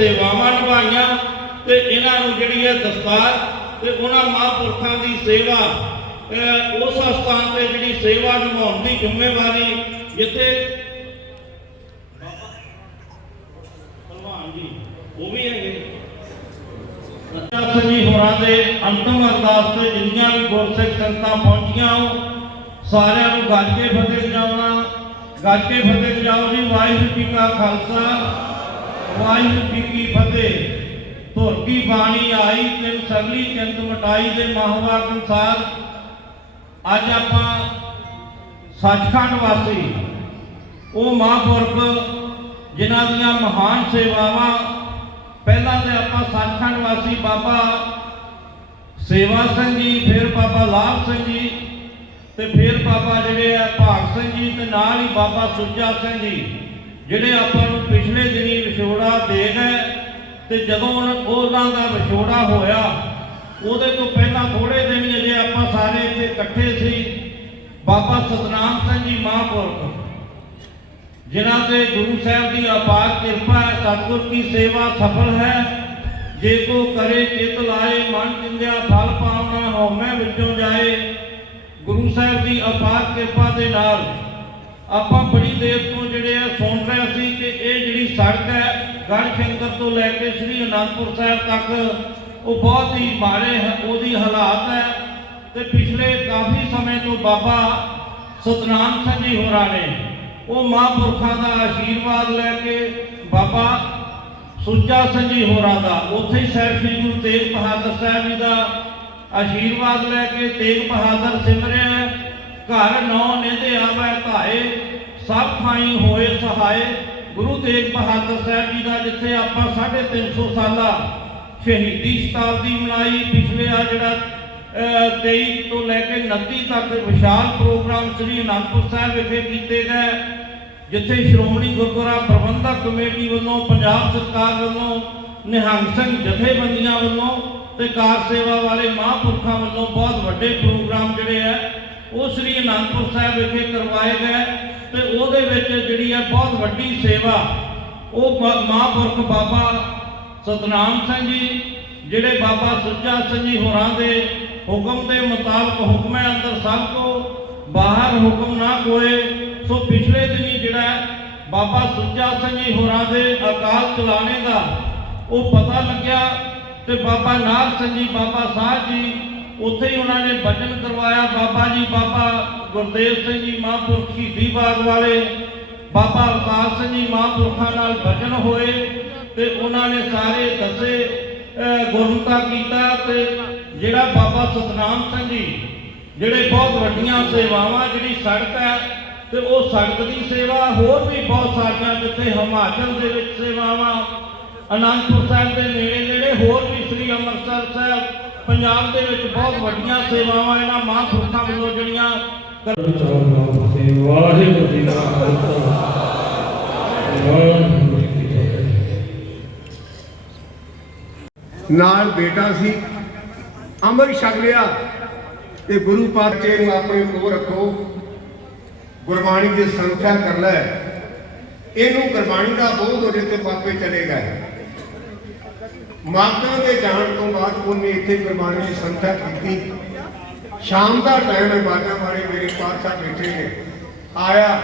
ਸੇਵਾਵਾਂ ਨਿਭਾਈਆਂ ਤੇ ਇਹਨਾਂ ਨੂੰ ਜਿਹੜੀ ਹੈ ਦਸਤਾਰ ਤੇ ਉਹਨਾਂ ਮਹਾਂਪੁਰਖਾਂ ਦੀ ਸੇਵਾ ਉਸ ਸਥਾਨ ਤੇ ਜਿਹੜੀ ਸੇਵਾ ਨਿਭਾਉਣ ਦੀ ਜ਼ਿੰਮੇਵਾਰੀ ਜਿੱਥੇ ਭਲਵਾਨ ਜੀ, ਉਹ ਵੀ ਹੈਗੇ ਰੱਜਾ ਜੀ ਹੋਰਾਂ ਦੇ ਅੰਤਮ ਅਰਦਾਸ ਤੇ ਜਿੰਨੀਆਂ ਵੀ ਗੁਰਸਿੱਖ ਸੰਗਤਾਂ ਪਹੁੰਚੀਆਂ, ਉਹ ਸਾਰਿਆਂ ਨੂੰ ਗੱਜ ਕੇ ਫਤਿਹ ਵਜਾਉਣਾ ਗੱਜ ਕੇ ਫਤਿਹ ਜਾਓ ਜੀ, ਵਾਹਿਗੁਰੂ ਜੀ ਕਾ ਖਾਲਸਾ। ਵਾਹਿਗੁਰੂ ਜੀ ਕੀ ਫਤਿਹ। ਧੁਰ ਕੀ ਬਾਣੀ ਆਈ ਤੇ ਸਗਲੀ ਚਿੰਤ ਮਟਾਈ ਦੇ ਮਹਾਵਾਕ ਅਨੁਸਾਰ। ਅੱਜ ਆਪਾਂ ਸੱਚਖੰਡ ਵਾਸੀ, ਉਹ ਮਹਾਂਪੁਰਖ, ਜਿਨ੍ਹਾਂ ਦੀਆਂ ਮਹਾਨ ਸੇਵਾਵਾਂ, ਪਹਿਲਾਂ ਤੇ ਆਪਾਂ ਸੱਚਖੰਡ ਵਾਸੀ ਬਾਬਾ ਸੇਵਾ ਸਿੰਘ ਜੀ, ਫਿਰ ਬਾਬਾ ਲਾਭ ਸਿੰਘ ਜੀ, ਤੇ ਫਿਰ ਬਾਬਾ ਜਿਹੜੇ ਆ ਭਾਗ ਸਿੰਘ ਜੀ, ਤੇ ਨਾਲ ਹੀ ਬਾਬਾ ਸੁੱਜਾ ਸਿੰਘ ਜੀ। ਜਿਹੜੇ ਆਪਾਂ ਨੂੰ ਪਿਛਲੇ ਦਿਨੀ ਵਿਛੋੜਾ ਦੇ ਗਏ ਤੇ ਜਦੋਂ ਉਹਨਾਂ- ਦਾ ਵਿਛੋੜਾ ਹੋਇਆ, ਉਹਦੇ ਤੋਂ ਪਹਿਲਾਂ ਥੋੜੇ ਦਿਨ ਹੀ ਅਜੇ ਆਪਾਂ ਸਾਰੇ ਇੱਥੇ ਇਕੱਠੇ ਸੀ, ਬਾਬਾ ਸਤਨਾਮ ਸਿੰਘ ਜੀ ਮਹਾਂਪੁਰਖ। ਜਿਨ੍ਹਾਂ ਤੇ ਗੁਰੂ ਸਾਹਿਬ ਦੀ ਅਪਾਰ ਕਿਰਪਾ ਹੈ, ਸਤਿਗੁਰ ਦੀ ਸੇਵਾ ਸਫਲ ਹੈ। ਜੇ ਕੋ ਕਰੇ ਚਿਤ ਲਾਏ, ਮਨ ਚਿੰਦਿਆ, ਫਲ ਪਾਵਨਾ ਹਉਮੈ ਵਿੱਚੋਂ ਜਾਏ, ਗੁਰੂ ਸਾਹਿਬ ਦੀ ਅਪਾਰ ਕਿਰਪਾ ਦੇ ਨਾਲ ਆਪਾਂ ਬੜੀ ਦੇਰ ਤੋਂ ਜਿਹੜੇ ਆ ਸੁਣ ਰਹੇ ਸੀ ਕਿ ਇਹ ਜਿਹੜੀ ਸੜਕ ਹੈ ਗੜ ਸ਼ੰਕਰ ਤੋਂ ਲੈ ਕੇ ਸ੍ਰੀ ਅਨੰਦਪੁਰ ਸਾਹਿਬ ਤੱਕ, ਉਹ ਬਹੁਤ ਹੀ ਮਾੜੇ ਹੈ, ਉਹਦੀ ਹਾਲਾਤ ਹੈ। ਤੇ ਪਿਛਲੇ ਕਾਫੀ ਸਮੇਂ ਤੋਂ ਬਾਬਾ ਸਤਨਾਮ ਸਿੰਘ ਜੀ ਹੋਰਾਂ ਨੇ ਉਹ ਮਹਾਂਪੁਰਖਾਂ ਦਾ ਆਸ਼ੀਰਵਾਦ ਲੈ ਕੇ ਬਾਬਾ ਸੁੱਚਾ ਸਿੰਘ ਜੀ ਹੋਰਾਂ ਦਾ, ਉੱਥੇ ਹੀ ਸਾਹਿਬ ਸ੍ਰੀ ਗੁਰੂ ਤੇਗ ਬਹਾਦਰ ਸਾਹਿਬ ਜੀ ਦਾ ਆਸ਼ੀਰਵਾਦ ਲੈ ਕੇ ਤੇਗ ਬਹਾਦਰ ਸਿਮਰਿਆ ਘਰ ਨੌ ਨਿੰਦੇ ਆਵੇ ਧਾਏ ਸਭ ਥਾਈ ਹੋਏ ਸਹਾਏ। ਗੁਰੂ ਤੇਗ ਬਹਾਦਰ ਸਾਹਿਬ ਜੀ ਦਾ ਜਿੱਥੇ ਆਪਾਂ 350 ਸਾਲਾ ਸ਼ਹੀਦੀ ਸ਼ਤਾਬਦੀ ਮਨਾਈ ਪਿਛਲੇ ਆ ਜਿਹੜਾ ਅਹ, 23 ਤੋਂ ਲੈ ਕੇ 29 ਤੱਕ ਵਿਸ਼ਾਲ ਪ੍ਰੋਗਰਾਮ ਸ੍ਰੀ ਅਨੰਦਪੁਰ ਸਾਹਿਬ ਵਿਖੇ ਕੀਤੇ ਗਏ ਜਿੱਥੇ ਸ਼੍ਰੋਮਣੀ ਗੁਰਦੁਆਰਾ ਪ੍ਰਬੰਧਕ ਕਮੇਟੀ ਵੱਲੋਂ ਪੰਜਾਬ ਸਰਕਾਰ ਵੱਲੋਂ ਨਿਹੰਗ ਸਿੰਘ ਜਥੇਬੰਦੀਆਂ ਵੱਲੋਂ ਤੇ ਕਾਰ ਸੇਵਾ ਵਾਲੇ ਮਹਾਂਪੁਰਖਾਂ ਵੱਲੋਂ ਬਹੁਤ ਵੱਡੇ ਪ੍ਰੋਗਰਾਮ ਜਿਹੜੇ ਆ ਉਹ ਸ੍ਰੀ ਅਨੰਦਪੁਰ ਸਾਹਿਬ ਵਿਖੇ ਕਰਵਾਏ ਗਏ ਤੇ ਉਹਦੇ ਵਿੱਚ ਜਿਹੜੀ ਹੈ ਬਹੁਤ ਵੱਡੀ ਸੇਵਾ, ਉਹ ਮਹਾਂਪੁਰਖ ਬਾਬਾ ਸਤਨਾਮ ਸਿੰਘ ਜੀ, ਜਿਹੜੇ ਬਾਬਾ ਸੁੱਚਾ ਸਿੰਘ ਜੀ ਹੋਰਾਂ ਦੇ ਹੁਕਮ ਦੇ ਮੁਤਾਬਕ ਹੁਕਮੇ ਅੰਦਰ ਸਭ ਤੋਂ ਬਾਹਰ ਹੁਕਮ ਨਾ ਕੋਏ, ਸੋ ਪਿਛਲੇ ਦਿਨੀ ਜਿਹੜਾ ਬਾਬਾ ਸੁੱਚਾ ਸਿੰਘ ਜੀ ਹੋਰਾਂ ਦੇ ਅਕਾਲ ਚਲਾਣੇ ਦਾ ਉਹ ਪਤਾ ਲੱਗਿਆ ਤੇ ਬਾਬਾ ਨਾਰ ਸਿੰਘ ਜੀ, ਬਾਬਾ ਸਾਹਿਬ ਜੀ ਉੱਥੇ ਹੀ ਉਹਨਾਂ ਨੇ ਭਜਨ ਕਰਵਾਇਆ। ਬਾਬਾ ਜੀ ਬਾਬਾ ਗੁਰਦੇਵ ਸਿੰਘ ਜੀ ਮਹਾਂਪੁਰਖ ਸ਼ਹੀਦੀ ਬਾਗ ਵਾਲੇ ਬਾਬਾ ਅਵਤਾਰ ਸਿੰਘ ਜੀ ਮਹਾਂਪੁਰਖਾਂ ਨਾਲ ਭਜਨ ਹੋਏ ਤੇ ਉਹਨਾਂ ਨੇ ਸਾਰੇ ਦੱਸੇ ਅਹ, ਗੁਰਮਤਾ ਕੀਤਾ ਤੇ ਜਿਹੜਾ ਬਾਬਾ ਸਤਨਾਮ ਸਿੰਘ ਜੀ ਜਿਹੜੇ ਬਹੁਤ ਵੱਡੀਆਂ ਸੇਵਾਵਾਂ ਜਿਹੜੀ ਸੜਕ ਹੈ ਤੇ ਉਹ ਸੜਕ ਦੀ ਸੇਵਾ ਹੋਰ ਵੀ ਬਹੁਤ ਸਾਰੀਆਂ ਜਿੱਥੇ ਹਿਮਾਚਲ ਦੇ ਵਿੱਚ ਸੇਵਾਵਾਂ ਅਨੰਦਪੁਰ ਸਾਹਿਬ ਦੇ ਨੇੜੇ ਨੇੜੇ ਹੋਰ ਵੀ ਸ੍ਰੀ ਅੰਮ੍ਰਿਤਸਰ ਸਾਹਿਬ ਪੰਜਾਬ ਦੇ ਵਿੱਚ ਬਹੁਤ ਵੱਡੀਆਂ ਸੇਵਾਵਾਂ ਇਹਨਾਂ ਮਹਾਂਪੁਰਖਾਂ ਵੱਲੋਂ ਜਿਹੜੀਆਂ ਵਾਹਿਗੁਰੂ ਜੀ ਕਾ ਨਾਲ ਬੇਟਾ ਸੀ, ਅੰਮ੍ਰਿਤ ਛਕ ਲਿਆ ਤੇ ਗੁਰੂ ਪਾਤਸ਼ਾਹ ਨੂੰ ਆਪਣੇ ਕੋਲ ਰੱਖੋ। ਗੁਰਬਾਣੀ ਦੀ ਸੰਖਿਆ ਕਰ ਲੈ। ਇਹਨੂੰ ਗੁਰਬਾਣੀ ਦਾ ਬੋਧ ਉਹਦੇ ਤੇ ਪਾਪੇ ਚਲੇ ਗਏ। ਮਾਤਾ ਦੇ ਜਾਣ ਤੋਂ ਬਾਅਦ ਉਹਨੇ ਇੱਥੇ ਗੁਰਬਾਣੀ ਦੀ ਸੰਥਿਆ ਕੀਤੀ। ਸ਼ਾਮ ਦਾ ਟਾਈਮ ਹੈ ਬਾਜਾਂ ਵਾਲੇ ਮੇਰੇ ਪਾਤਸ਼ਾਹ ਬੈਠੇ ਨੇ। ਆਇਆ,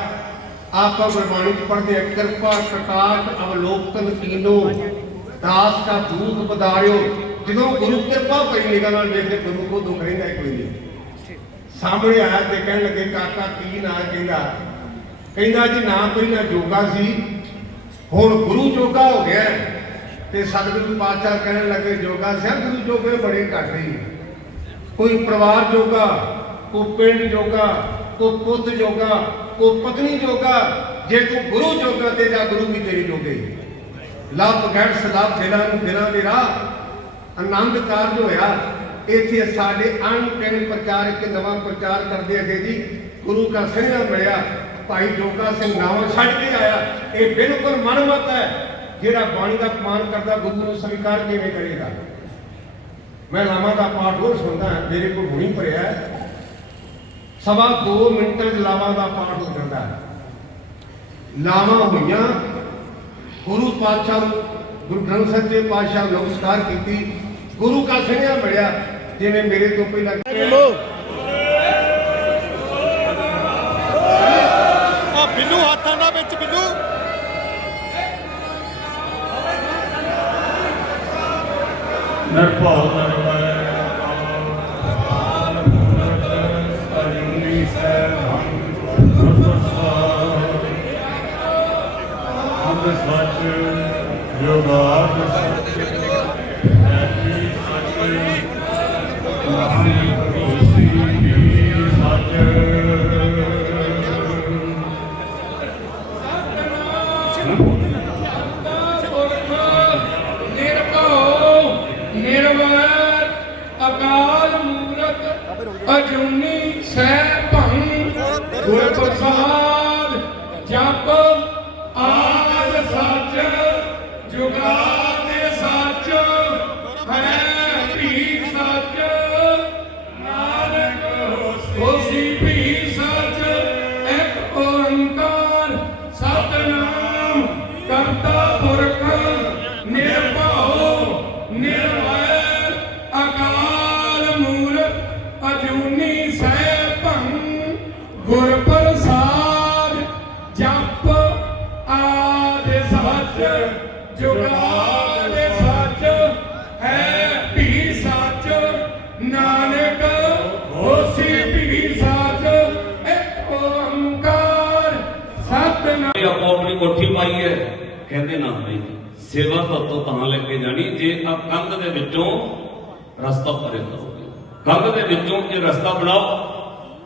ਆਪਾਂ ਗੁਰਬਾਣੀ ਚ ਪੜ੍ਹਦੇ ਆ, ਕਿਰਪਾ ਕਟਾਟ ਅਵਲੋਕਨ ਕੀਨੋ, ਦਾਸ ਦਾ ਦੂਖ ਬਦਾਰਿਓ ਜਦੋਂ ਗੁਰੂ ਕਿਰਪਾ ਪਈ ਨਿਗਾਹ ਨਾਲ ਵੇਖਦੇ ਗੁਰੂ ਕੋ ਦੁੱਖ ਰਹਿੰਦਾ ਕੋਈ ਨਹੀਂ। ਸਾਹਮਣੇ ਆਇਆ ਤੇ ਕਹਿਣ ਲੱਗੇ, ਕਾਕਾ, ਕੀ ਨਾਂ ਕਹਿੰਦਾ? ਕਹਿੰਦਾ ਜੀ, ਨਾ ਕੋਈ ਨਾ ਜੋਗਾ ਸੀ। ਹੁਣ ਗੁਰੂ ਜੋਗਾ ਹੋ ਗਿਆ। ਤੇ ਸਤਿਗੁਰੂ ਪਾਤਸ਼ਾਹ ਕਹਿਣ ਲੱਗੇ, ਜੋਗਾ ਸਿਆ ਜੋਗੇ ਬੜੇ ਘੱਟ ਹੀ ਕੋਈ ਪਰਿਵਾਰ ਜੋਗਾ, ਕੋਈ ਪਿੰਡ ਜੋਗਾ, ਕੋਈ ਪੁੱਤ ਜੋਗਾ, ਕੋਈ ਪਤਨੀ ਜੋਗਾ, ਜੇ ਤੂੰ ਗੁਰੂ ਜੋਗਾ ਤੇ ਜਾਂ ਗੁਰੂ ਵੀ ਤੇਰੀ ਜੋਗੇ। ਲੱਭ ਗੜ ਸਲਾਬ ਦਿਲਾਂ ਨੂੰ ਦਿਲਾਂ ਦੇ ਰਾਹ, ਆਨੰਦ ਕਾਰਜ ਹੋਇਆ। ਇੱਥੇ ਸਾਡੇ ਅਣਕਿਣ ਪ੍ਰਚਾਰ ਨਵਾਂ ਪ੍ਰਚਾਰ ਕਰਦੇ ਅਗੇ ਜੀ। ਗੁਰੂ ਦਾ ਸਿੰਘਾ ਮਿਲਿਆ, ਭਾਈ ਜੋਗਾ ਸਿੰਘ ਨਾਮ ਛੱਡ ਕੇ ਆਇਆ। ਇਹ ਬਿਲਕੁਲ ਮਨਮਤ ਹੈ। ਜਿਹੜਾ ਬਾਣੀ ਦਾ ਅਪਮਾਨ ਕਰਦਾ, ਗੁਰੂ ਨੂੰ ਸਵੀਕਾਰ ਕਿਵੇਂ ਕਰੇਗਾ? ਮੈਂ ਨਾਮਾਂ ਦਾ ਪਾਠ ਹੋਰ ਸੁਣਦਾ, ਮੇਰੇ ਕੋਲ ਹੁਣੀ ਭਰਿਆ ਸਵਾ 2 ਮਿੰਟ ਚ ਲਾਵਾਂ ਦਾ ਪਾਠ ਹੋ ਜਾਂਦਾ ਹੈ। ਲਾਵਾਂ ਹੋਈਆਂ, ਗੁਰੂ ਪਾਤਸ਼ਾਹ ਨੂੰ, ਗੁਰੂ ਗ੍ਰੰਥ ਸਾਹਿਬ ਦੇ ਪਾਤਸ਼ਾਹ ਨਮਸਕਾਰ ਕੀਤੀ। ਗੁਰੂ ਕਾ ਸੰਗਿਆ ਮਿਲਿਆ, ਜਿਵੇਂ ਮੇਰੇ ਤੋਂ ਪਹਿਲਾਂ ਨਿਰਭਉ ਨਿਰਵੈਰ ਸੱਚ ਜੁਗਾਦ ਸੱਚ ਐਸੀ ਸੱਚ ਨਾਨਕ ਹੋਸੀ ਸੱਚ ਨਿਰਭਉ ਨਿਰਵੈਰ ਅਕਾਲ ਮੂਰਤ ਸੈ ਸੈਭੰ ਗੁਰ ਪ੍ਰਸਾਦ ਕਹਿੰਦੇ ਨਾ ਬਈ, ਸੇਵਾ ਤੋਂ ਤਾਂ ਲੈ ਕੇ ਜਾਣੀ, ਜੇ ਆ ਕੰਧ ਦੇ ਵਿੱਚੋਂ ਰਸਤਾ ਭਰੇ ਕਰੋਗੇ। ਕੰਧ ਦੇ ਵਿੱਚੋਂ ਇਹ ਰਸਤਾ ਬਣਾਓ,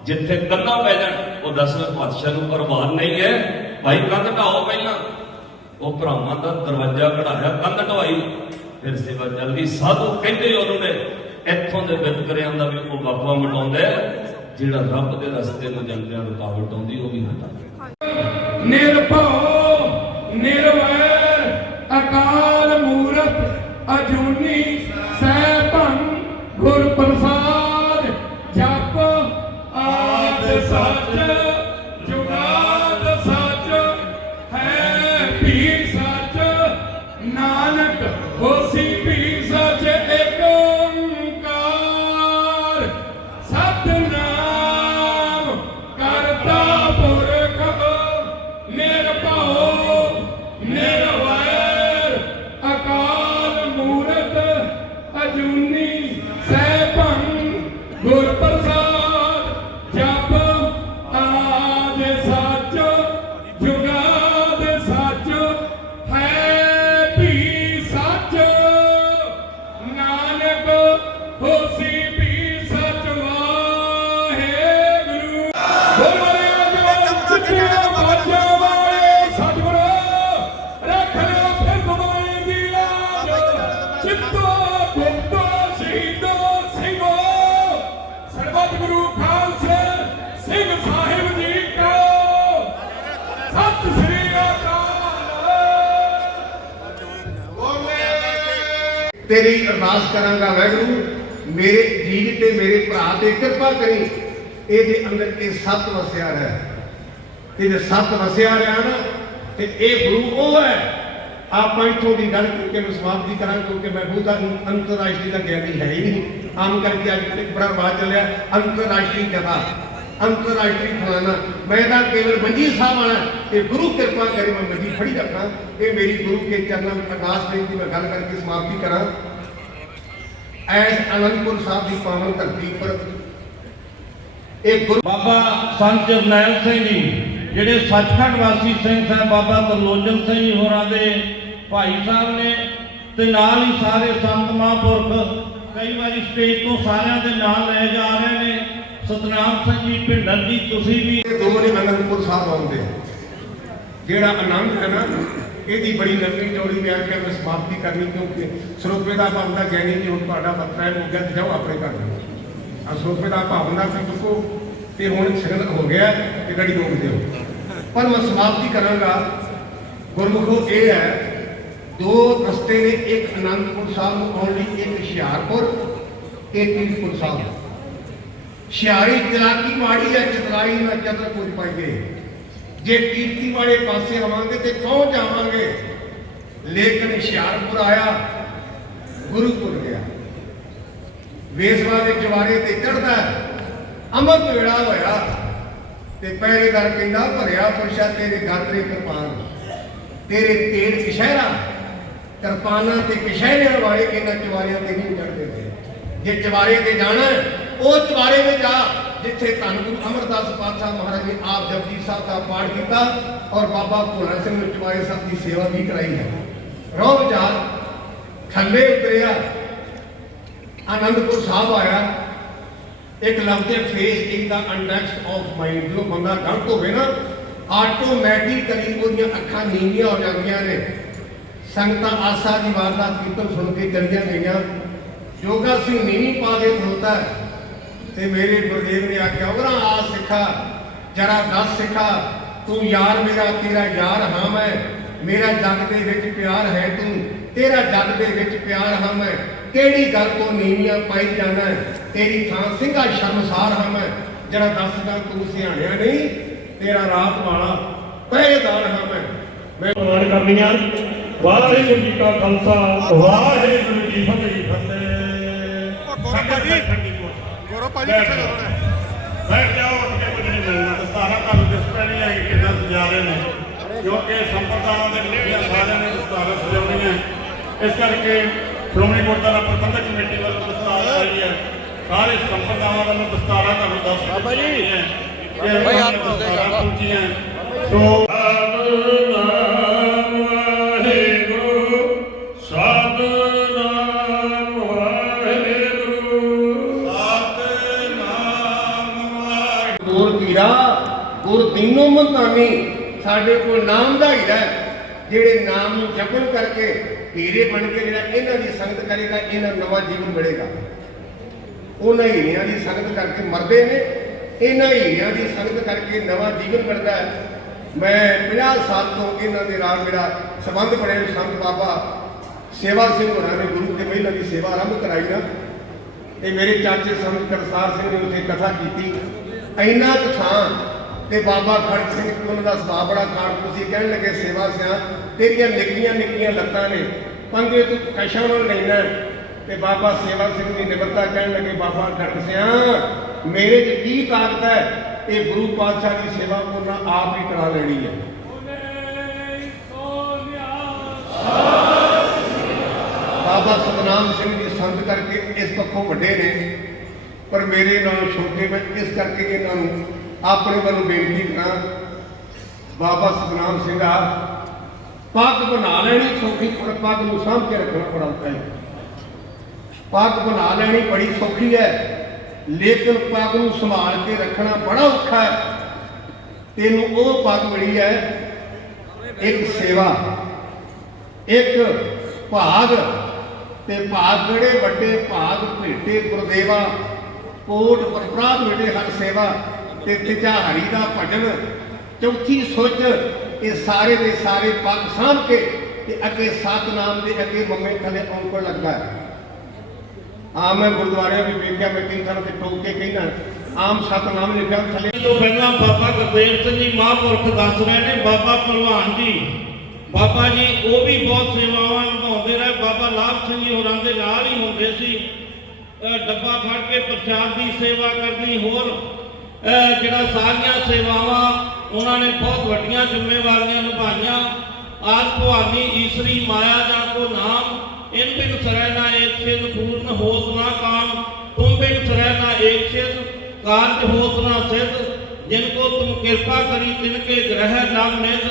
ਜਿੱਥੇ ਕੰਧਾਂ ਪੈ ਜਾਣ, ਉਹ ਦਸਵੇਂ ਪਾਤਸ਼ਾਹ ਨੂੰ ਪਰਵਾਹ ਨਹੀਂ ਹੈ। ਭਾਈ, ਕੰਧ ਢਾਓ ਪਹਿਲਾਂ। ਉਹ ਭਰਾਵਾਂ ਦਾ ਦਰਵਾਜ਼ਾ ਕਢਾਇਆ, ਕੰਧ ਢਵਾਈ। ਫਿਰ ਸੇਵਾ ਚੱਲਦੀ, ਸਾਧੂ ਕਹਿੰਦੇ ਉਹਨੂੰ ਨੇ, ਇੱਥੋਂ ਦੇ ਵਿਤਕਰਿਆਂ ਦਾ ਵੀ ਉਹ ਬਾਬਾ ਮਟਾਉਂਦਾ ਜਿਹੜਾ ਰੱਬ ਦੇ ਰਸਤੇ ਨੂੰ ਜਾਂਦਿਆਂ ਰੁਕਾਵਟ ਆਉਂਦੀ ਉਹ ਵੀ ਹਟਾ ਨਿਰਭਉ ਨਿਰਵੈਰ ਅਕਾਲ ਮੂਰਤ ਅਜੂਨੀ ਤੇਰੀ ਅਰਦਾਸ ਕਰਾਂਗਾ ਵਾਹਿਗੁਰੂ ਮੇਰੇ ਜੀਵ ਤੇ ਮੇਰੇ ਭਰਾ ਤੇ ਕਿਰਪਾ ਕਰੀ। ਇਹਦੇ ਅੰਦਰ ਇਹ ਸੱਤ ਵਸਿਆ ਹੈ ਤੇ ਜੇ ਸੱਤ ਵਸਿਆ ਰਿਹਾ ਨਾ ਤੇ ਇਹ ਗੁਰੂ ਉਹ ਹੈ। ਆਪਾਂ ਇੱਥੋਂ ਦੀ ਗੱਲ ਕਰਕੇ ਮੈਂ ਸਮਾਪਤੀ ਕਰਾਂ ਕਿਉਂਕਿ ਮੈਂ ਬਹੁਤਾ ਅੰਤਰਰਾਸ਼ਟਰੀ ਦਾ ਗਿਆਨੀ ਹੈ ਹੀ ਨਹੀਂ। ਆਮ ਕਰਕੇ ਅੱਜ ਕੱਲ੍ਹ ਇੱਕ ਬੜਾ ਰਵਾਜ ਚੱਲਿਆ, ਅੰਤਰਰਾਸ਼ਟਰੀ ਜਗ੍ਹਾ ਅੰਤਰਰਾਸ਼ਟਰੀ ਫਲਾਣਾ। ਮੈਂ ਤਾਂ ਕੇਵਲ ਮੰਜੀ ਸਾਹਿਬ ਆਣਾ ਤੇ ਗੁਰੂ ਕਿਰਪਾ ਕਰੇ ਮੈਂ ਮੰਜੀ ਫੜੀ ਰੱਖਾਂ। ਇਹ ਮੇਰੀ ਗੁਰੂ ਕੇ ਚਰਨਾਂ ਵਿੱਚ ਅਰਦਾਸ ਬੇਨਤੀ ਮੈਂ ਗੱਲ ਕਰਕੇ ਸਮਾਪਤੀ ਕਰਾਂ। ਐਸ ਅਨੰਦਪੁਰ ਸਾਹਿਬ ਦੀ ਪਾਵਨ ਧਰਤੀ ਪਰ ਇਹ ਗੁਰੂ ਬਾਬਾ ਸੰਤ ਜਰਨੈਲ ਸਿੰਘ ਜੀ, ਜਿਹੜੇ ਸੱਚਖੰਡ ਵਾਸੀ ਸਿੰਘ ਸਾਹਿਬ ਬਾਬਾ ਤਰਲੋਚਨ ਸਿੰਘ ਜੀ ਹੋਰਾਂ ਦੇ ਭਾਈ ਸਾਹਿਬ ਨੇ ਤੇ ਨਾਲ ਹੀ ਸਾਰੇ ਸੰਤ ਮਹਾਂਪੁਰਖ ਕਈ ਵਾਰੀ ਸਟੇਜ ਤੋਂ ਸਾਰਿਆਂ ਦੇ ਨਾਲ ਲੈ ਜਾ ਰਹੇ ਨੇ। ਸਤਨਾਮ ਸਿੰਘ ਜੀ ਭਿੰਡਰ ਜੀ, ਤੁਸੀਂ ਵੀ ਇਹ ਦੋ ਨੇ ਅਨੰਦਪੁਰ ਸਾਹਿਬ ਆਉਂਦੇ ਜਿਹੜਾ ਆਨੰਦ ਹੈ ਨਾ, ਇਹਦੀ ਬੜੀ ਲੰਮੀ ਚੌੜੀ ਵਿਆਖਿਆ ਮੈਂ ਸਮਾਪਤੀ ਕਰਨੀ, ਕਿਉਂਕਿ ਸਰੋਪੇ ਦਾ ਭਾਵ ਦਾ ਗਿਆਨੀ ਜੀ ਹੁਣ ਤੁਹਾਡਾ ਪੱਤਰ ਹੈ ਮੁੱਗਾ ਤੇ ਜਾਓ ਆਪਣੇ ਘਰ। ਆ ਸਰੋਪੇ ਦਾ ਭਾਵ ਦਾ ਫਿਰ ਚੁੱਕੋ, ਤੇ ਹੁਣ ਸ਼ਗਨ ਹੋ ਗਿਆ ਤੇ ਗੜੀ ਰੋਕ ਦਿਓ। ਪਰ ਮੈਂ ਸਮਾਪਤੀ ਕਰਾਂਗਾ। ਗੁਰਮੁਖੋ ਇਹ ਹੈ ਦੋ ਰਸਤੇ ਨੇ, ਇੱਕ ਅਨੰਦਪੁਰ ਸਾਹਿਬ ਨੂੰ ਆਉਣ ਲਈ, ਇੱਕ ਹੁਸ਼ਿਆਰਪੁਰ, ਤੇ ਕੀਰਤਪੁਰ ਸਾਹਿਬ। ਸ਼ਿਆਰੀ ਚਲਾਕੀ ਮਾੜੀ ਹੈ ਚਤਰਾਈ ਨਾ ਚਤਰ ਪੁੱਜ ਪਾਈਏ। ਜੇ ਕੀਰਤੀ ਵਾਲੇ ਪਾਸੇ ਆਵਾਂਗੇ ਤੇ ਪਹੁੰਚ ਜਾਵਾਂਗੇ? ਲੇਕਿਨ ਹੁਸ਼ਿਆਰਪੁਰ ਆਇਆ, ਗੁਰੂਪੁਰ ਗਿਆ। ਵੇਸਵਾ ਦੇ ਜਵਾਰੇ ਤੇ ਚੜਦਾ ਅੰਮ੍ਰਿਤ ਵੇਲਾ ਹੋਇਆ, ਤੇ ਪਹਿਰੇਦਾਰ ਕਹਿੰਦਾ, ਭਰਿਆ ਪੁਰਸ਼ਾ, ਤੇਰੇ ਗਾਤਰੇ ਕਿਰਪਾਨ, ਤੇਰੇ ਤੇੜ ਕਿਸ਼ਹਿਰਾ ਕਿਰਪਾਨਾਂ ਤੇ ਕਿਸ਼ਹਿਰਿਆਂ ਵਾਲੇ ਇਹਨਾਂ ਚਵਾਰਿਆਂ ਤੇ ਨਹੀਂ ਚੜਦੇ ਪਏ ਜੇ ਚਵਾਰੇ ਤੇ ਜਾਣਾ ਉਹ ਚਵਾਰੇ ਵਿੱਚ ਆ ਜਿੱਥੇ ਧੰਨ ਗੁਰੂ ਅਮਰਦਾਸ ਪਾਤਸ਼ਾਹ ਮਹਾਰਾਜ ਨੇ ਆਪ ਜਪਜੀ ਸਾਹਿਬ ਦਾ ਪਾਠ ਕੀਤਾ ਔਰ ਬਾਬਾ ਭੋਲਾ ਸਿੰਘ ਨੇ ਚਵਾਰੇ ਸਾਹਿਬ ਦੀ ਸੇਵਾ ਵੀ ਕਰਾਈ ਹੈ। ਰੋਹ ਵਿਚਾਰ ਥੱਲੇ ਉਤਰਿਆ, ਆਨੰਦਪੁਰ ਸਾਹਿਬ ਆਇਆ। ਇੱਕ ਲਫ਼ਜ਼ ਹੈ face is the index of mind ਜਦੋਂ ਬੰਦਾ ਗਲਤ ਹੋਵੇ ਨਾ ਆਟੋਮੈਟਿਕਲੀ ਉਹਦੀਆਂ ਅੱਖਾਂ ਨੀਵੀਆਂ ਹੋ ਜਾਂਦੀਆਂ ਨੇ। ਸੰਗਤਾਂ ਆਸਾ ਦੀ ਵਾਰਦਾਤ ਕੀਰਤਨ ਸੁਣ ਕੇ ਚਲੀਆਂ ਗਈਆਂ। ਜੋਗਾ ਸਿੰਘ ਨੀਵੀਂ ਪਾ ਕੇ ਖਲੋਤਾ ਤੇ ਮੇਰੇ ਗੁਰਦੇਵ ਨੇ ਆਖਿਆ ਉਹਰਾ ਆ ਸਿੱਖਾ, ਜਰਾ ਦੱਸ ਸਿੱਖਾ, ਤੂੰ ਯਾਰ ਮੇਰਾ, ਤੇਰਾ ਯਾਰ ਹਾਂ ਮੈਂ। ਮੇਰਾ ਜੱਗ ਦੇ ਵਿੱਚ ਪਿਆਰ ਹੈ ਤੂੰ, ਤੇਰਾ ਜੱਗ ਦੇ ਵਿੱਚ ਪਿਆਰ ਹਾਂ ਮੈਂ। ਕਿਹੜੀ ਗੱਲ ਤੋਂ ਨੀਵੀਆਂ ਪਾਈ ਜਾਣਾ ਤੇਰੀ ਥਾਂ ਸਿੰਘਾ ਸ਼ਰਮਸਾਰ ਹਾਂ ਮੈਂ। ਜਰਾ ਦੱਸ ਗੱਲ ਤੂੰ ਸਿਆਣਿਆ ਨਹੀਂ, ਤੇਰਾ ਰਾਤ ਵਾਲਾ ਪਹਿਰੇਦਾਰ ਹਾਂ ਮੈਂ। ਮੈਂ ਪ੍ਰਵਾਨ ਕਰਨੀਆਂ। ਵਾਹਿਗੁਰੂ ਜੀ ਕਾ ਖਾਲਸਾ ਵਾਹਿਗੁਰੂ ਜੀ ਕੀ ਫਤਿਹ। ਉਹ ਗੌਰਵ ਭਾਜੀ। ਗੌਰਵ ਭਾਜੀ ਕਿੱਥੇ ਜਾ ਰਹੇ ਨੇ ਬੈਠ ਜਾਓ ਉੱਠ ਕੇ ਕੁਝ ਨਹੀਂ ਮਿਲਣਾ ਦਸਤਾਰਾ ਤੁਹਾਨੂੰ ਦਿਸ ਪੈਣੀ ਹੈ ਕਿ ਕਿੱਦਾਂ ਸਜਾ ਰਹੇ ਨੇ। ਕਿਉਂਕਿ ਸੰਪਰਦਾਵਾਂ ਦੇ ਮੁਖੀਆ ਸਾਰਿਆਂ ਨੇ ਦਸਤਾਰਾ ਸਜਾਉਣੀਆਂ ਇਸ ਕਰਕੇ ਸ਼੍ਰੋਮਣੀ ਗੁਰਦੁਆਰਾ ਪ੍ਰਬੰਧਕ ਕਮੇਟੀ ਵੱਲੋਂ ਦਸਤਾਰ ਆਈ ਹੈ। ਸਾਰੇ ਸੰਪਰਦਾਵਾਂ ਵੱਲੋਂ ਦਸਤਾਰਾ ਤੁਹਾਨੂੰ ਦੱਸ ਬਾਬਾ ਜੀ। ਆਪ ਸੋ ਦੀਨੋ ਮੰਤਾਨੀ ਸਾਡੇ ਕੋਲ ਨਾਮ ਦਾ ਹੀਰਾ ਜਿਹੜੇ ਨਾਮ ਨੂੰ ਜਪਣ ਕਰਕੇ ਹੀਰੇ ਬਣ ਕੇ ਜਿਹੜਾ ਇਹਨਾਂ ਦੀ ਸੰਗਤ ਕਰੇਗਾ, ਇਹਨਾਂ ਨੂੰ ਨਵਾਂ ਜੀਵਨ ਮਿਲੇਗਾ। ਉਹਨਾਂ ਹੀਰਿਆਂ ਦੀ ਸੰਗਤ ਕਰਕੇ ਮਰਦੇ ਨੇ, ਇਹਨਾਂ ਹੀਰਿਆਂ ਦੀ ਸੰਗਤ ਕਰਕੇ ਨਵਾਂ ਜੀਵਨ ਮਿਲਦਾ ਹੈ। ਮੈਂ 50 ਸਾਲ ਤੋਂ ਇਹਨਾਂ ਦੇ ਨਾਲ ਮੇਰਾ ਸੰਬੰਧ ਬਣਿਆ ਸੰਤ ਬਾਬਾ ਸੇਵਾ ਸਿੰਘ ਹੋਰਾਂ ਨੇ ਗੁਰੂ ਕੇ ਮਹਿਲਾ ਦੀ ਸੇਵਾ ਆਰੰਭ ਕਰਾਈ ਨਾ। ਤੇ ਮੇਰੇ ਚਾਚੇ ਸੰਤ ਕਰਤਾਰ ਸਿੰਘ ਨੇ ਉੱਥੇ ਕਥਾ ਕੀਤੀ। ਇੰਨਾ ਕੁ ਤੇ ਬਾਬਾ ਖੜਕ ਸਿੰਘ, ਉਹਨਾਂ ਦਾ ਸੁਭਾਅ ਬੜਾ ਕਾਰਕੂ ਸੀ, ਕਹਿਣ ਲੱਗੇ, ਸੇਵਾ ਸਿਆ ਤੇਰੀਆਂ ਨਿੱਕੀਆਂ ਨਿੱਕੀਆਂ ਲੱਤਾਂ ਨੇ, ਪੰਗੇ ਤੂੰ ਕਸ਼ਾਂ ਨਾਲ ਲੈਣਾ ਤੇ ਬਾਬਾ ਸੇਵਾ ਸਿੰਘ ਦੀ ਨਿਮਰਤਾ ਕਹਿਣ ਲੱਗੇ, ਬਾਬਾ ਖੜਕ ਸਿਆ ਮੇਰੇ 'ਚ ਕੀ ਤਾਕਤ ਹੈ? ਇਹ ਗੁਰੂ ਪਾਤਸ਼ਾਹ ਦੀ ਸੇਵਾ ਉਹਨਾਂ ਆਪ ਹੀ ਕਰਾ ਲੈਣੀ ਹੈ। ਬਾਬਾ ਸਤਨਾਮ ਸਿੰਘ ਜੀ ਸੰਤ ਕਰਕੇ ਇਸ ਪੱਖੋਂ ਵੱਡੇ ਨੇ, ਪਰ ਮੇਰੇ ਨਾਲ ਛੋਟੇ ਮੈਂ ਇਸ ਕਰਕੇ ਇਹਨਾਂ ਨੂੰ ਆਪਣੇ ਵੱਲੋਂ ਬੇਨਤੀ ਕਰਾਂ, ਬਾਬਾ ਸਤਨਾਮ ਸਿੰਘਾ ਪੱਗ ਬਣਾ ਲੈਣੀ, ਸੌਖੀ ਪਰ ਪੱਗ ਨੂੰ ਸਾਂਭ ਕੇ ਰੱਖਣਾ ਬੜਾ ਔਖਾ ਹੈ। ਪੱਗ ਬਣਾ ਲੈਣੀ ਬੜੀ ਸੌਖੀ ਹੈ, ਲੇਕਿਨ ਪੱਗ ਨੂੰ ਸੰਭਾਲ ਕੇ ਰੱਖਣਾ ਬੜਾ ਔਖਾ ਹੈ। ਤੈਨੂੰ ਉਹ ਪੱਗ ਮਿਲੀ ਹੈ, ਇੱਕ ਸੇਵਾ, ਇੱਕ ਭਾਗ ਤੇ ਭਾਗ ਜਿਹੜੇ ਵੱਡੇ ਭਾਗ ਭੇਟੇ ਗੁਰਦੇਵਾ, ਕੋਟ ਪ੍ਰਪਰਾਧ ਮਿਟੇ ਹਰ ਸੇਵਾ। ਤੇ ਤਿਜਾ ਦਾ ਭਜਨ, ਚੌਥੀ ਸੁੱਚ, ਇਹ ਸਾਰੇ ਦੇ ਸਾਰੇ ਪੱਗ ਸਾਂਭ ਕੇ ਤੇ ਅੱਗੇ ਸਤਨਾਮ ਦੇ ਅੱਗੇ ਮੰਮੇ ਥਲੇ ਔਂਕੜ ਲੱਗਦਾ ਹੈ। ਆ ਮੈਂ ਗੁਰਦੁਆਰਿਆਂ ਵਿੱਚ ਵੇਖਿਆ, ਮੈਂ ਕਈ ਥਾਂ ਤੇ ਟੋਕ ਕੇ ਕਹਿੰਦਾ, ਆਮ ਸਤਨਾਮ ਲਿਖਿਆ ਥੱਲੇ। ਤੋਂ ਪਹਿਲਾਂ ਬਾਬਾ ਗੁਰਦੇਵ ਸਿੰਘ ਜੀ ਮਹਾਂਪੁਰਖ ਦੱਸ ਰਹੇ ਨੇ, ਬਾਬਾ ਭਲਵਾਨ ਜੀ। ਬਾਬਾ ਜੀ, ਉਹ ਵੀ ਬਹੁਤ ਸੇਵਾਵਾਂ ਨਿਭਾਉਂਦੇ ਰਹੇ। ਬਾਬਾ ਲਾਭ ਸਿੰਘ ਜੀ ਹੋਰਾਂ ਦੇ ਨਾਲ ਹੀ ਹੁੰਦੇ ਸੀ। ਡੱਬਾ ਫੜ ਕੇ ਪ੍ਰਸ਼ਾਦ ਦੀ ਸੇਵਾ ਕਰਨੀ, ਹੋਰ ਜਿਹੜਾ ਸਾਰੀਆਂ ਸੇਵਾਵਾਂ ਉਹਨਾਂ ਨੇ ਬਹੁਤ ਵੱਡੀਆਂ ਜ਼ਿੰਮੇਵਾਰੀਆਂ ਨਿਭਾਈਆਂ। ਆਪ ਭਵਾਨੀ ਈਸ਼ਰੀ ਮਾਇਆ ਜਾਂ ਕੋ ਨਾਮ, ਇਨ ਬਿਨ ਸਰੈਨਾ ਏਕ ਸਿਧ ਪੂਰਨ ਹੋਤ ਨਾ ਕਾਮ ਤੁਮ ਬਿਨ ਸਰੈਨਾ ਏਕ ਸਿਧ ਕਾਰਜ ਹੋਤ ਨਾ ਸਿਧ। ਜਿਨ ਕੋ ਤੁਮ ਕਿਰਪਾ ਕਰੀ, ਤਿਨ ਕੇ ਗ੍ਰਹਿ ਨਾਮ ਨਿਤ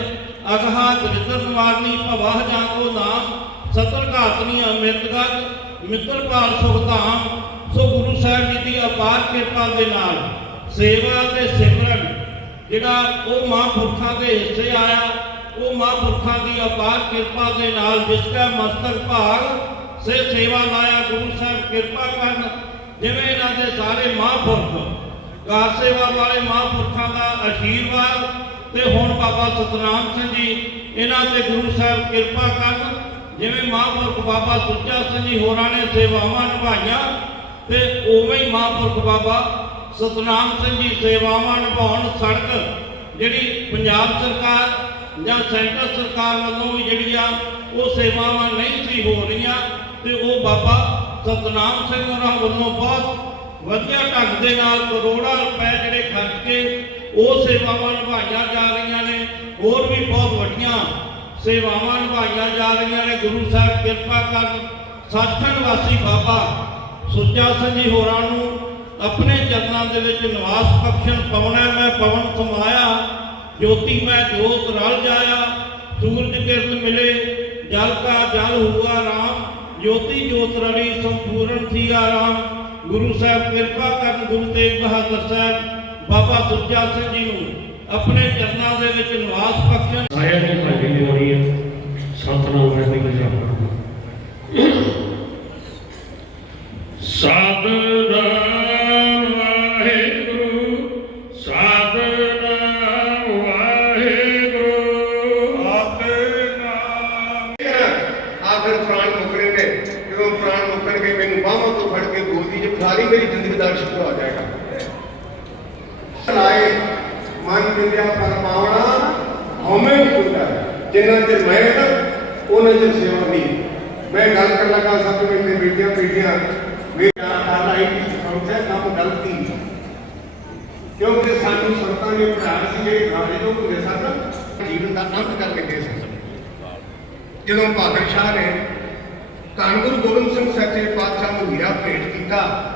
ਅਗਹਾ ਦ੍ਰਿਤਰ ਨਿਵਾਰਨੀ ਭਵਾ ਜਾਂ ਕੋ ਨਾਮ, ਸਤਰ ਘਾਤਨੀ ਅਮਿਤ ਗਤ, ਮਿੱਤਰ ਪਾਲ ਸੁਖ ਧਾਮ। ਸੋ ਗੁਰੂ ਸਾਹਿਬ ਜੀ ਦੀ ਅਪਾਰ ਕਿਰਪਾ ਦੇ ਨਾਲ ਸੇਵਾ ਤੇ ਸਿਮਰਨ, ਜਿਹੜਾ ਉਹ ਮਹਾਂਪੁਰਖਾਂ ਦੇ ਹਿੱਸੇ ਆਇਆ, ਉਹ ਮਹਾਂਪੁਰਖਾਂ ਦੀ ਅਪਾਰ ਕਿਰਪਾ ਦੇ ਨਾਲ ਜਿਸ ਮਸਤਕ ਭਾਗ, ਸੇ ਸੇਵਾ ਲਾਇਆ ਗੁਰੂ ਸਾਹਿਬ ਕਿਰਪਾ ਕਰਨ, ਜਿਵੇਂ ਇਹਨਾਂ ਦੇ ਸਾਰੇ ਮਹਾਂਪੁਰਖ, ਕਾਰ ਸੇਵਾ ਵਾਲੇ ਮਹਾਂਪੁਰਖਾਂ ਦਾ ਆਸ਼ੀਰਵਾਦ ਤੇ ਹੁਣ ਬਾਬਾ ਸਤਨਾਮ ਸਿੰਘ ਜੀ, ਇਹਨਾਂ ਤੇ ਗੁਰੂ ਸਾਹਿਬ ਕਿਰਪਾ ਕਰਨ, ਜਿਵੇਂ ਮਹਾਂਪੁਰਖ ਬਾਬਾ ਸੁੱਚਾ ਸਿੰਘ ਜੀ ਹੋਰਾਂ ਨੇ ਸੇਵਾਵਾਂ ਨਿਭਾਈਆਂ, ਤੇ ਉਵੇਂ ਹੀ ਮਹਾਂਪੁਰਖ ਬਾਬਾ ਸਤਨਾਮ ਸਿੰਘ ਜੀ ਸੇਵਾਵਾਂ ਨਿਭਾਉਣ ਸੜਕ ਜਿਹੜੀ ਪੰਜਾਬ ਸਰਕਾਰ ਜਾਂ ਸੈਂਟਰ ਸਰਕਾਰ ਵੱਲੋਂ ਵੀ ਜਿਹੜੀ ਆ, ਉਹ ਸੇਵਾਵਾਂ ਨਹੀਂ ਸੀ ਹੋ ਰਹੀਆਂ ਤੇ ਉਹ ਬਾਬਾ ਸਤਨਾਮ ਸਿੰਘ ਹੋਰਾਂ ਵੱਲੋਂ ਬਹੁਤ ਵਧੀਆ ਢੰਗ ਦੇ ਨਾਲ ਕਰੋੜਾਂ ਰੁਪਏ ਜਿਹੜੇ ਖਰਚ ਕੇ ਉਹ ਸੇਵਾਵਾਂ ਨਿਭਾਈਆਂ ਜਾ ਰਹੀਆਂ ਨੇ, ਹੋਰ ਵੀ ਬਹੁਤ ਵੱਡੀਆਂ ਸੇਵਾਵਾਂ ਨਿਭਾਈਆਂ ਜਾ ਰਹੀਆਂ ਨੇ। ਗੁਰੂ ਸਾਹਿਬ ਕਿਰਪਾ ਕਰਨ, ਸੱਚਖੰਡ ਵਾਸੀ ਬਾਬਾ ਸੁੱਚਾ ਸਿੰਘ ਜੀ ਹੋਰਾਂ ਨੂੰ ਆਪਣੇ ਚਰਨਾਂ ਦੇ ਵਿੱਚ ਨਿਵਾਸ ਬਖਸ਼ਣ ਪਵਨਾ ਮੈਂ ਪਵਨ ਸਮਾਇਆ ਜੋਤੀ ਮੈਂ ਜੋਤ ਰਲ ਜਾਇਆ, ਸੂਰਜ ਕਿਰਨ ਮਿਲੇ, ਜਲ ਕਾ ਜਲ ਹੁਆ ਰਾਮ, ਜੋਤੀ ਜੋਤ ਰਲੀ, ਸੰਪੂਰਨ ਥੀ ਆਰਾਮ ਗੁਰੂ ਸਾਹਿਬ ਕਿਰਪਾ ਕਰਨ ਗੁਰੂ ਤੇਗ ਬਹਾਦਰ ਸਾਹਿਬ, ਬਾਬਾ ਸੁੱਚਾ ਸਿੰਘ ਜੀ ਨੂੰ ਆਪਣੇ ਚਰਨਾਂ ਦੇ ਵਿੱਚ ਨਿਵਾਸ ਬਖਸ਼ਣ। ਸਾਰਿਆਂ ਦੀ ਭਾਜੀ ਦੀ ਹੋਣੀ ਹੈ। ਸਤਨਾਮ ਵਾਹਿਗੁਰੂ ਜੀ ਕਾ ਸਤਨਾਮ ਗੋਦੀ 'ਚ ਬਿਠਾ ਲਈ ਮੇਰੀ ਜ਼ਿੰਦਗੀ ਦਾ ਸ਼ੁਰੂ ਹੋ ਜਾਏਗਾ। ਲਾਏ ਮਨ ਵਿਦਿਆ ਪਰਮਾਵਣਾ ਹਉਮੈ ਟੁੱਟਾ ਜਿੰਨਾ ਚਿਰ ਮੈਂ ਨਾ, ਉਹਨਾਂ ਚਿਰ ਸੇਵਾ ਨਹੀਂ। ਮੈਂ ਗੱਲ ਕਰਨ ਲੱਗਾ ਸਭ ਤੋਂ ਮੇਰੇ ਬੇਟੀਆਂ ਬੇਟੀਆਂ, ਮੇਰਾ ਕਰ ਆਈ ਸਮਝਿਆ ਕੰਮ ਗਲਤੀ। ਕਿਉਂਕਿ ਸਾਨੂੰ ਸੰਤਾਂ ਨੇ ਪੜਾਇਆ ਜਿਹੜੇ ਰਾਜੇ ਤੋਂ ਹੁੰਦੇ ਸਨ, ਜੀਵਨ ਦਾ ਅੰਤ ਕਰਕੇ ਦੇ ਸਨ ਜਦੋਂ ਬਹਾਦਰ ਸ਼ਾਹ ਨੇ ਧੰਨ ਗੁਰੂ ਗੋਬਿੰਦ ਸਿੰਘ ਸੱਚੇ ਪਾਤਸ਼ਾਹ ਨੂੰ ਹੀਰਾ ਭੇਟ ਕੀਤਾ